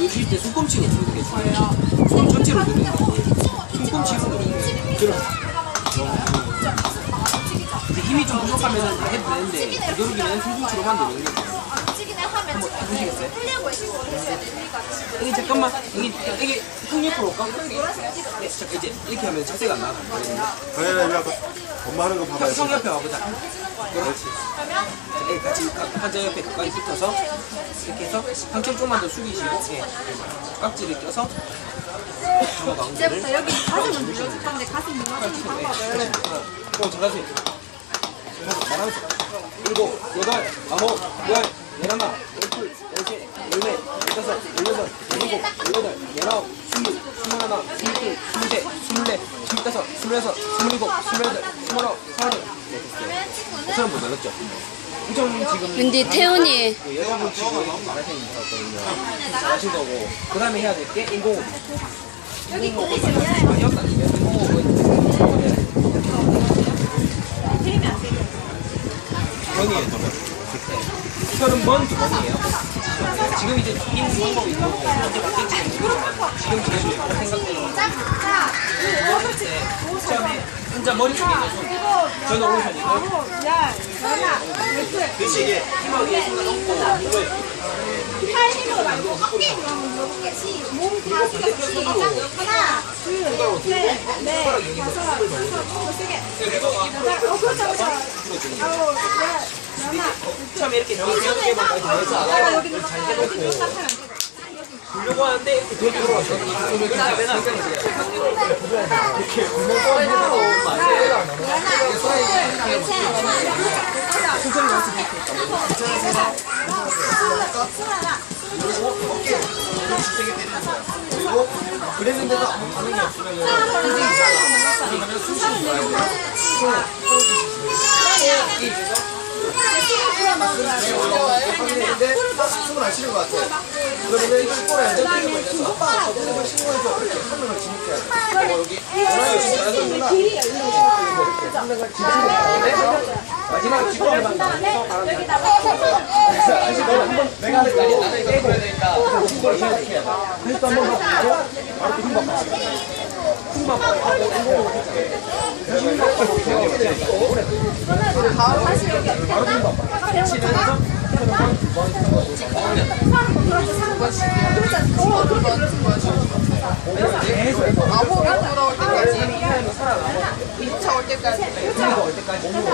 넣으실 때 손꿈치로 누르는 게 중요해요. 손 전체로 누르는 거 아니에요. 손꿈치로 누르는 거예요. 그럼 힘이 좀 부족하면 다 해도 되는데 되도록이면 손꿈치로만 누르는 게 좋아요. 해보시겠어요? 여기 잠깐만 여기 여기 형 옆으로 올까? 네, 자, 이제 이렇게 하면 자세가 안. 당연히 우리 아까 엄마 하는 거 형, 봐봐요. 형 옆에 와보자. 그렇지. 자, 여기 같이 가- 환자 옆에 가까이 붙어서 이렇게 해서 상체 좀만 더 숙이시고 예. 깍지를 껴서 이제부터 여기 가슴을 눌러줄 건데 가슴 눌러주는 방법을 어, 잘하세요. 말하면서. 일곱, 여덟, 아홉, 열, 열하나, 열둘, 열셋, 열넷, 열다섯, 열여섯, 열일곱, 열여덟, 열아홉, 스물, 스물하나, 스물둘, 스물셋, 스물넷, 스물다섯, 스물여섯, 스물일곱, 스물여덟, 스물아홉, 서른. 네, 됐어요. 서른 분 넘었죠? 우정 지금 근데 태훈이 그 여자분 지금 잘하시는 거거든요. 잘하신 거고. 그 다음에 해야 될 게 인공호흡. 해야 아, 여기다 인공호흡은 들리면 안 되게 번이에요, 저는. 네. 서른 번, 두 번이에요. 지금 이제 인 방법이 있고, 지금 지금 생각대로. 자 네. 처음에 혼자 머릿속에 있는 손. 저는 오른손이고, 열, 하나, 둘, 그치, 이게 힘하게 손을 얹고, 몸을 팔 힘으로 말고 어깨 힘으로. 시, 몸다 숙여서 시작. 하나, 둘, 셋, 넷, 다섯, 여섯, 일곱, 세게. 어, 그렇죠, 그렇죠. 아홉, 열, 하나, 처음에 이렇게 이렇게 해봐까지 해서, 내가 여기 눌렀다. 여기 눌렀다 하면 안 돼. 주려고 하는데, 이렇게 되게 들어가서, 이렇게 그러면 신고를 해야 돼. 그러면 신고해서 이렇게 한 명을 지목해야 돼. 길이 열리는 마지막에 뒷발을 만 내가 하는 거 아니야. 나는 이거 해야 되니까 신고를 해야 돼. 그래서 한번 더 보고 바로 그 흉박 받아. 올 때까지 몸으로